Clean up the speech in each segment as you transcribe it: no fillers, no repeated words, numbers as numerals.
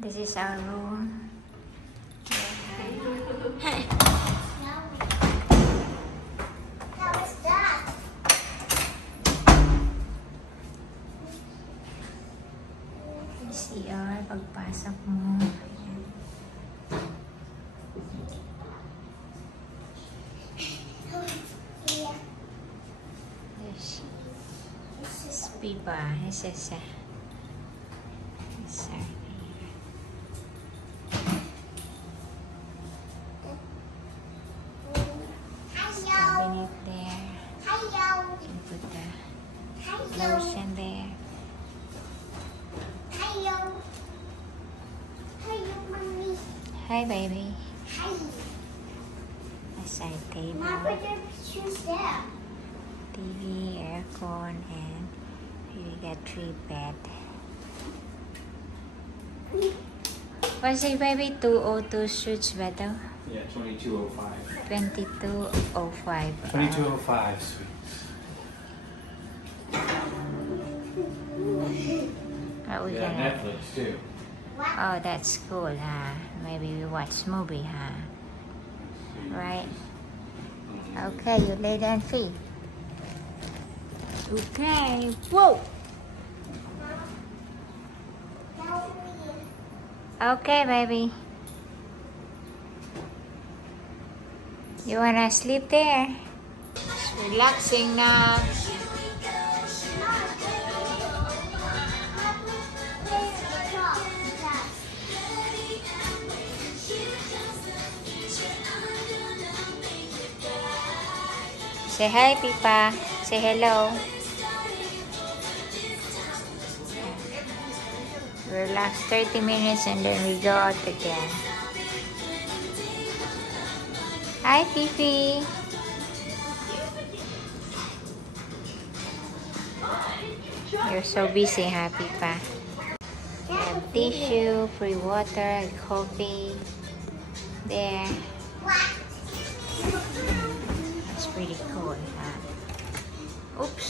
This is our room. CR, pagpasok mo. Ayan. This is Pipa. This is cabinet there. You can put the lotion there. Hi, baby. Hi. That's our table. Mom, put your shoes there. TV, aircon, and we got 3 bed. What's it, baby? 202 suits better? Yeah, 2205. 2205. 2205 suites. What we Yeah, gonna... Netflix too. Oh, that's cool, huh? Maybe we watch movie, huh? Right? Okay, you lay down feet. Okay. Whoa! Okay, baby. You wanna sleep there? It's relaxing now. Say hi, Pipa. Say hello. Relax 30 minutes and then we go out again. Hi, Fifi. You're so busy, huh, Pipa? We have tissue, free water, coffee. There. That's pretty cool, huh? Oops.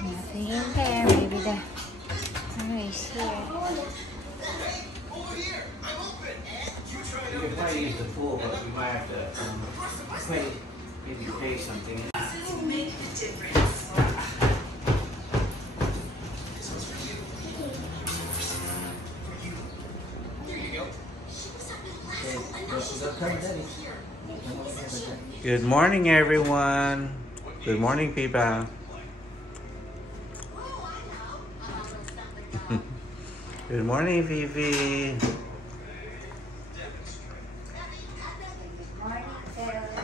Nothing in there. Maybe the... Oh, it's here. You could probably use the pool, but we might have to maybe pay something. Make the difference. Good morning, everyone. Good morning, Pipa. Good morning, Fifi.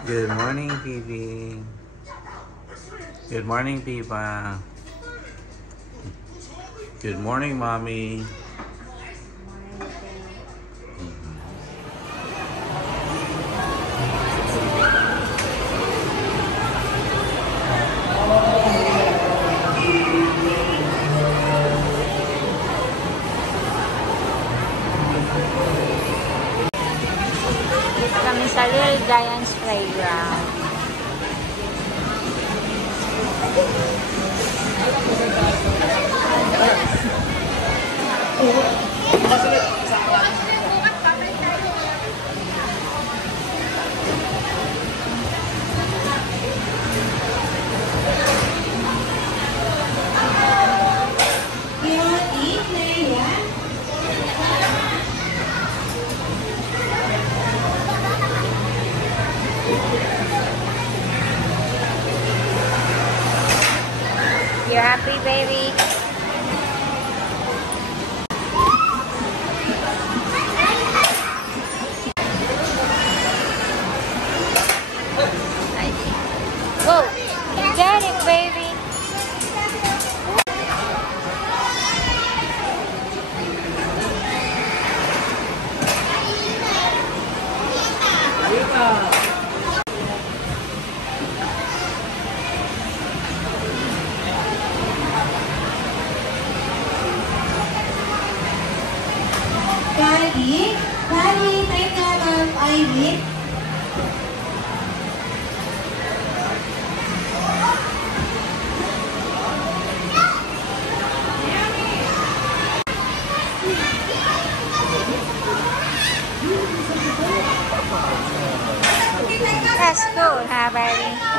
Good morning, Fifi. Good morning, Pipa. Good morning, Mommy. Kami sa Little Giants Playground. You happy, baby? Whoa! You got it, baby! Daddy, take out of Ivy. school, huh, baby?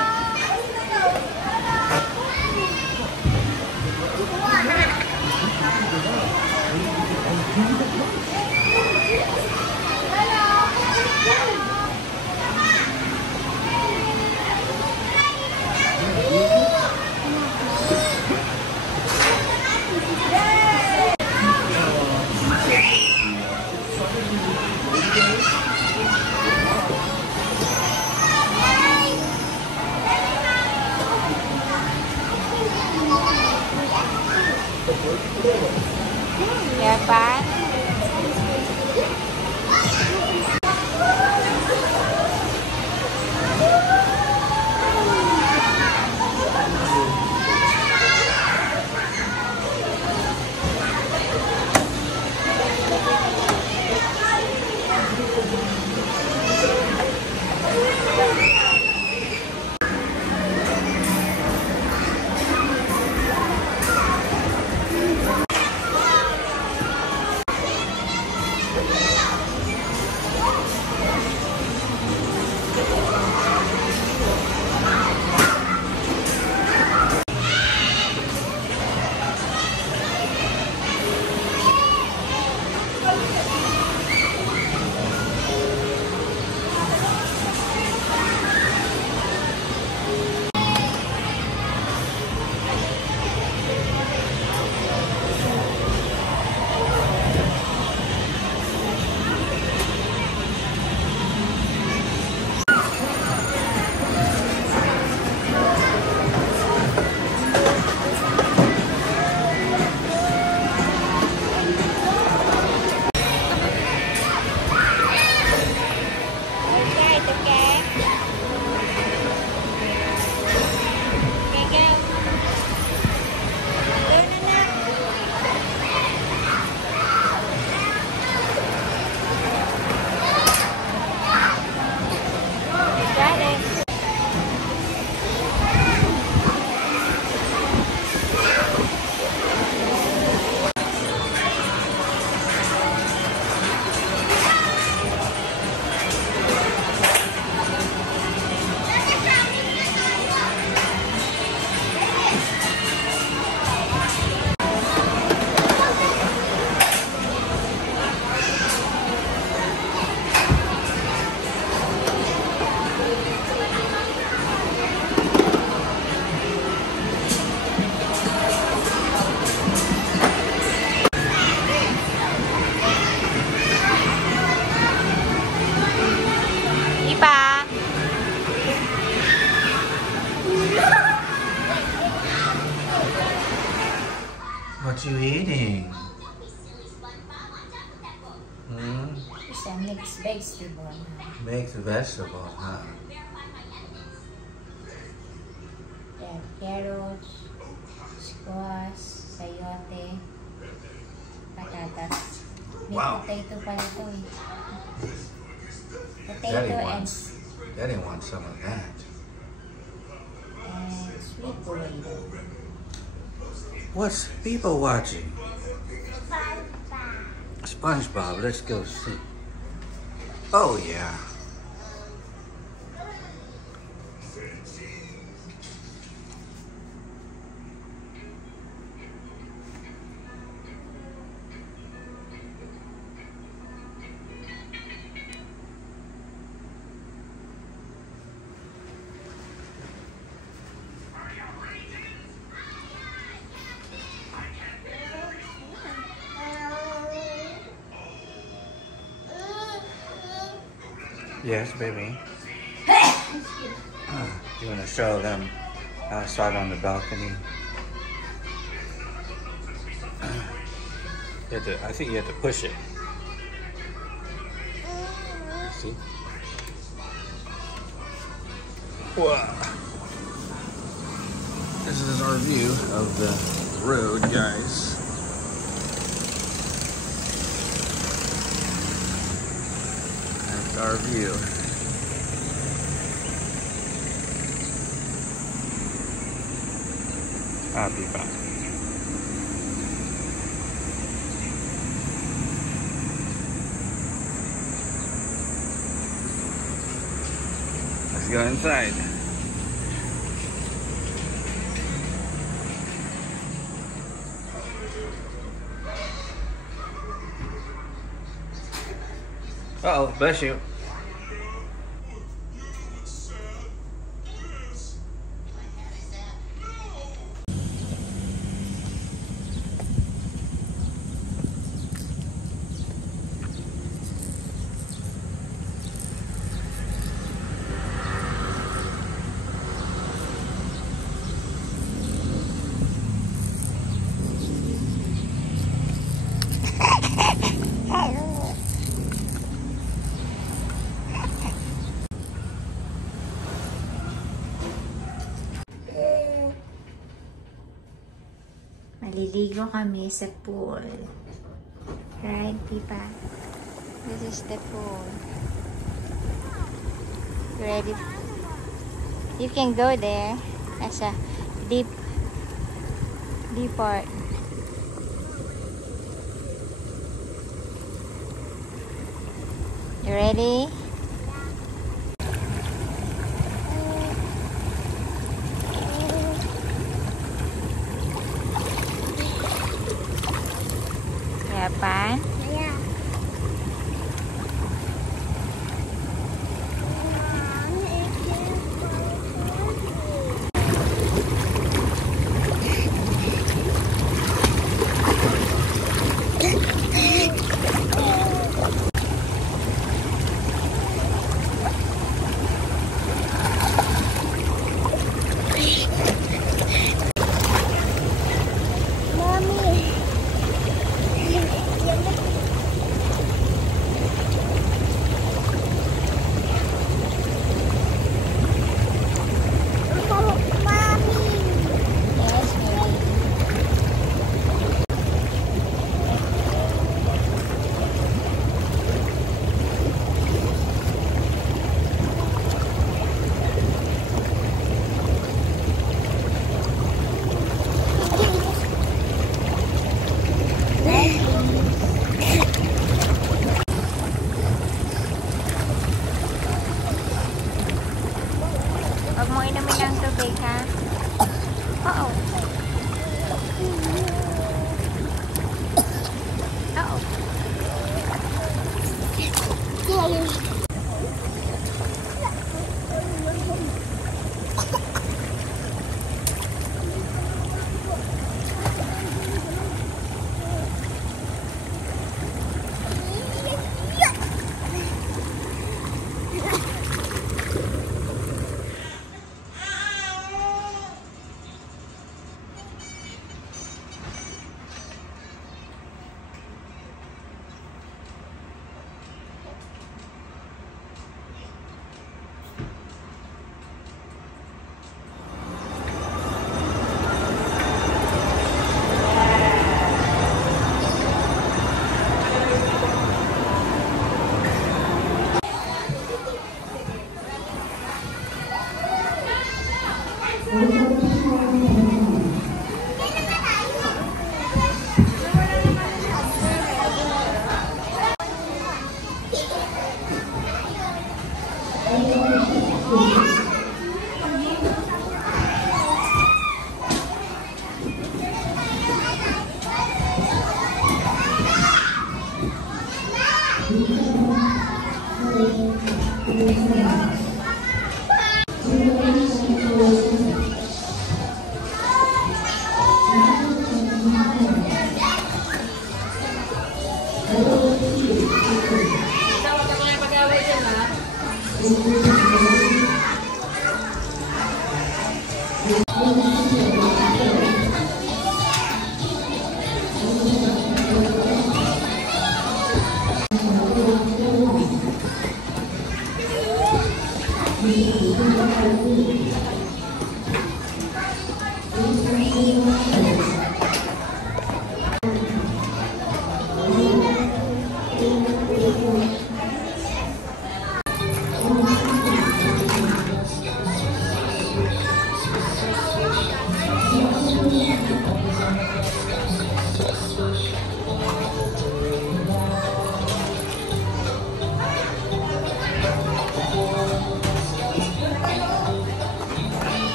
Yeah, fun. What you eating? It's a mixed vegetable. Mixed vegetable, huh? Yeah, carrots, squash, sayote, patatas. May Wow. potato pala ito eh. Potato Daddy and wants some of that. sweet potato. What's people watching? SpongeBob. Let's go see. Oh yeah. Yes, baby. You want to show them outside on the balcony? I think you have to push it. See? Wow. This is our view of the road, guys. That's our view. I'll be back. Let's go inside. Uh-oh, bless you. Maliligo kami sa pool. Right, Pipa? This is the pool. Ready? You can go there. That's a deep part. You ready? Pan? Yeah. Huwag mo inumin ng tubig, ha? Oo. Oo.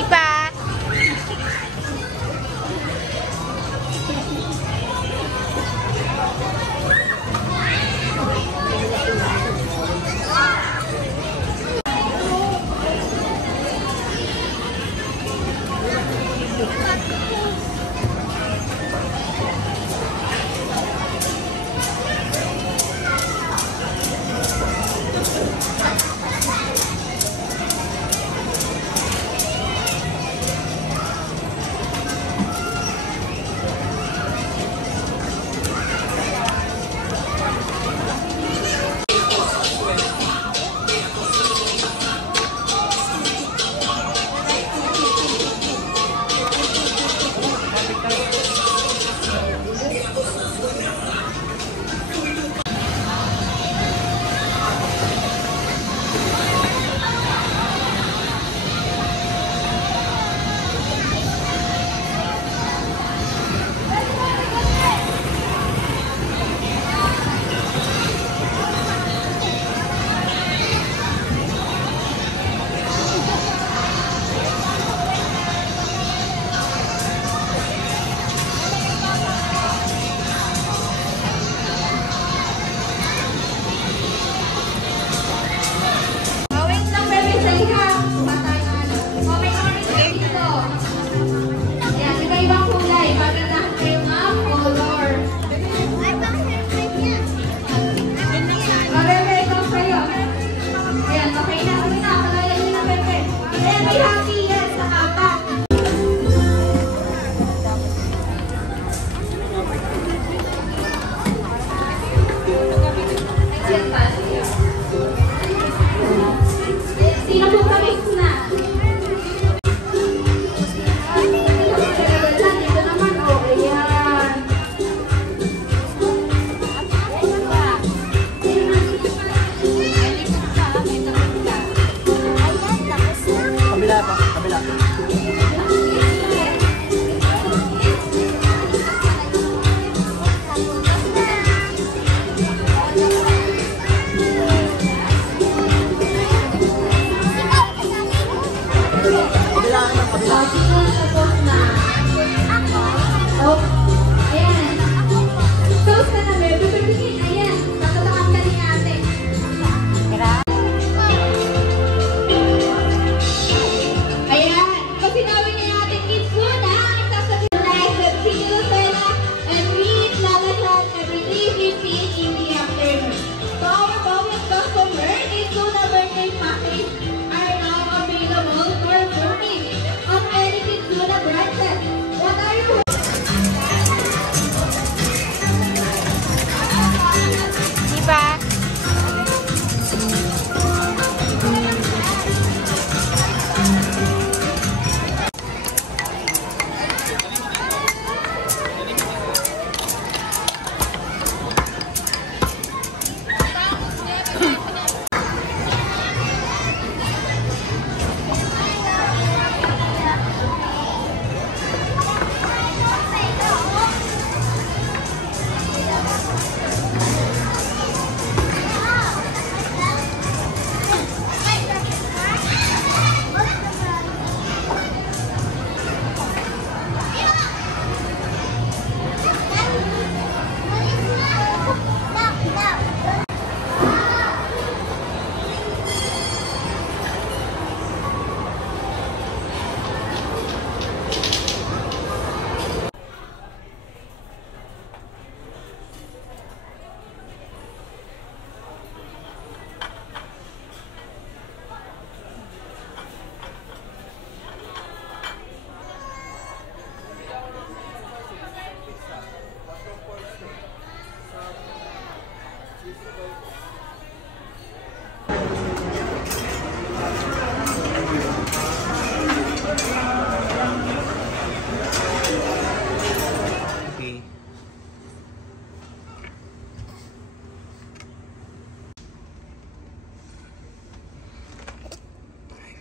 Ipa.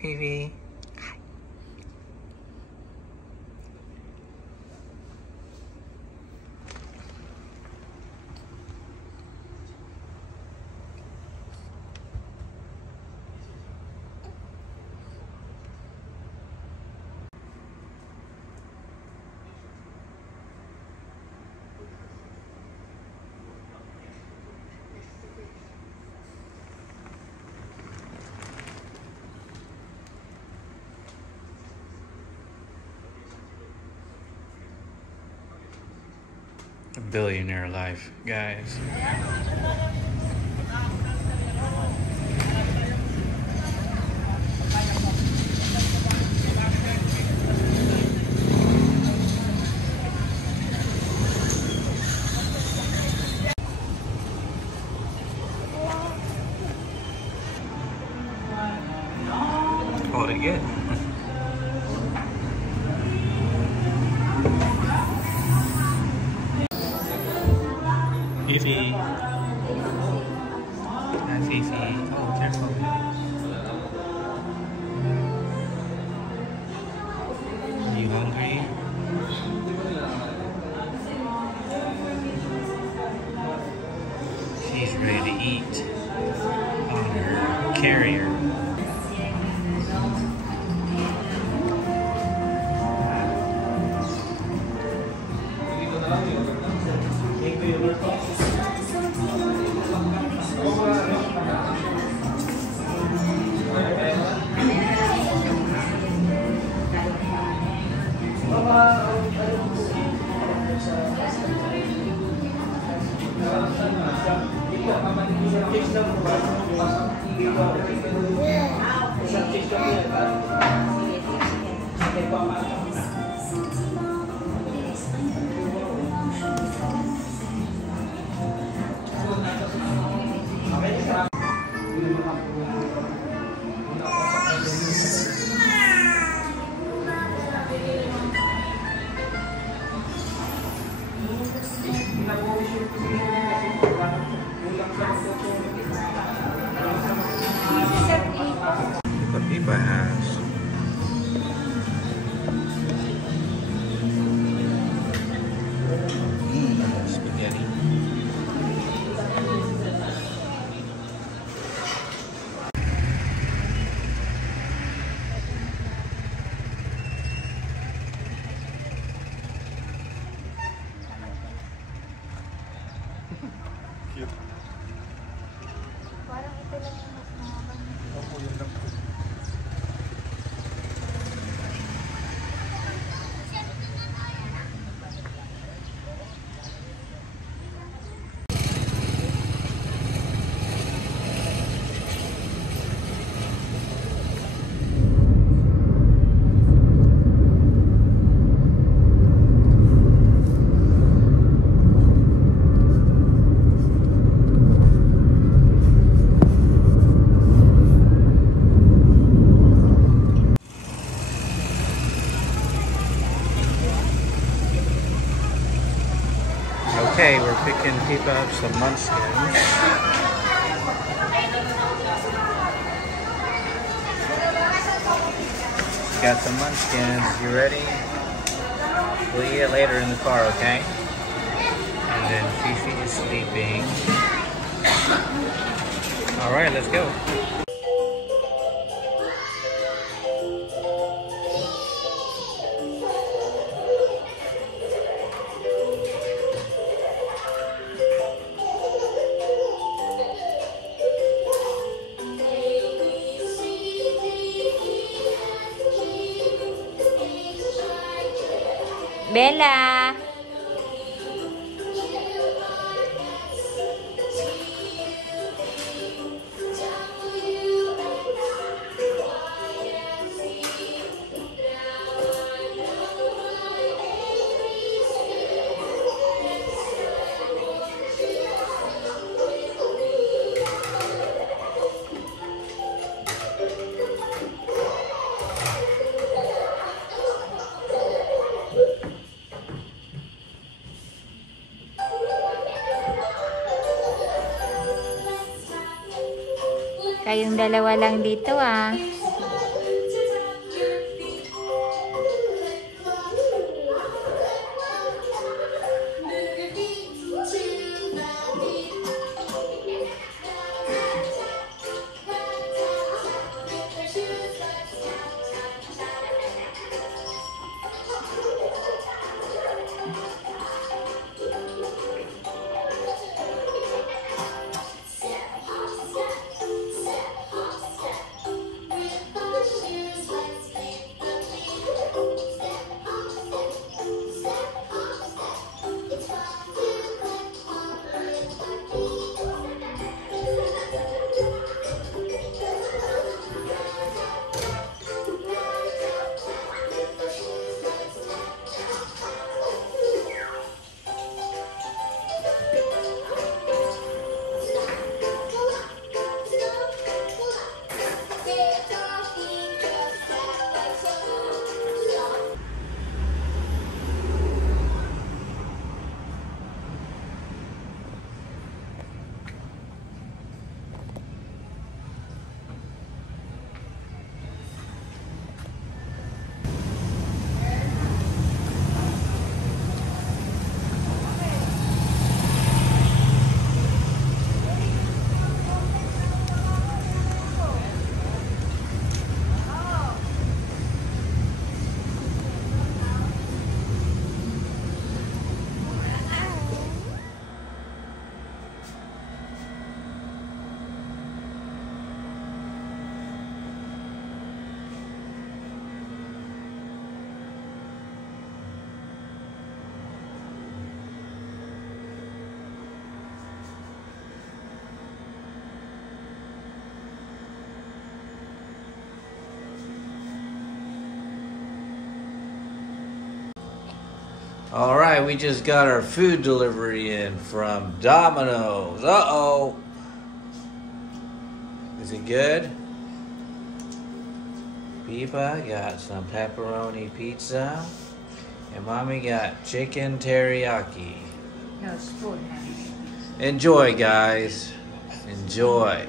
Phoebe. A billionaire life, guys. Hold it good. Fifi. Hi, Fifi. Oh, careful. Are you hungry? She's ready to eat on her carrier. What Pipa has. Spaghetti. Parang ito lang yung mas mahaba. Okay, we're picking Pipa up some munchkins. Got some munchkins. You ready? We'll eat it later in the car, okay? And then Fifi is sleeping. All right, let's go. Bella! Kayong dalawa lang dito ah. All right, we just got our food delivery in from Domino's. Uh-oh. Is it good? Biba got some pepperoni pizza. And Mommy got chicken teriyaki. No spoon, huh? Enjoy, guys. Enjoy.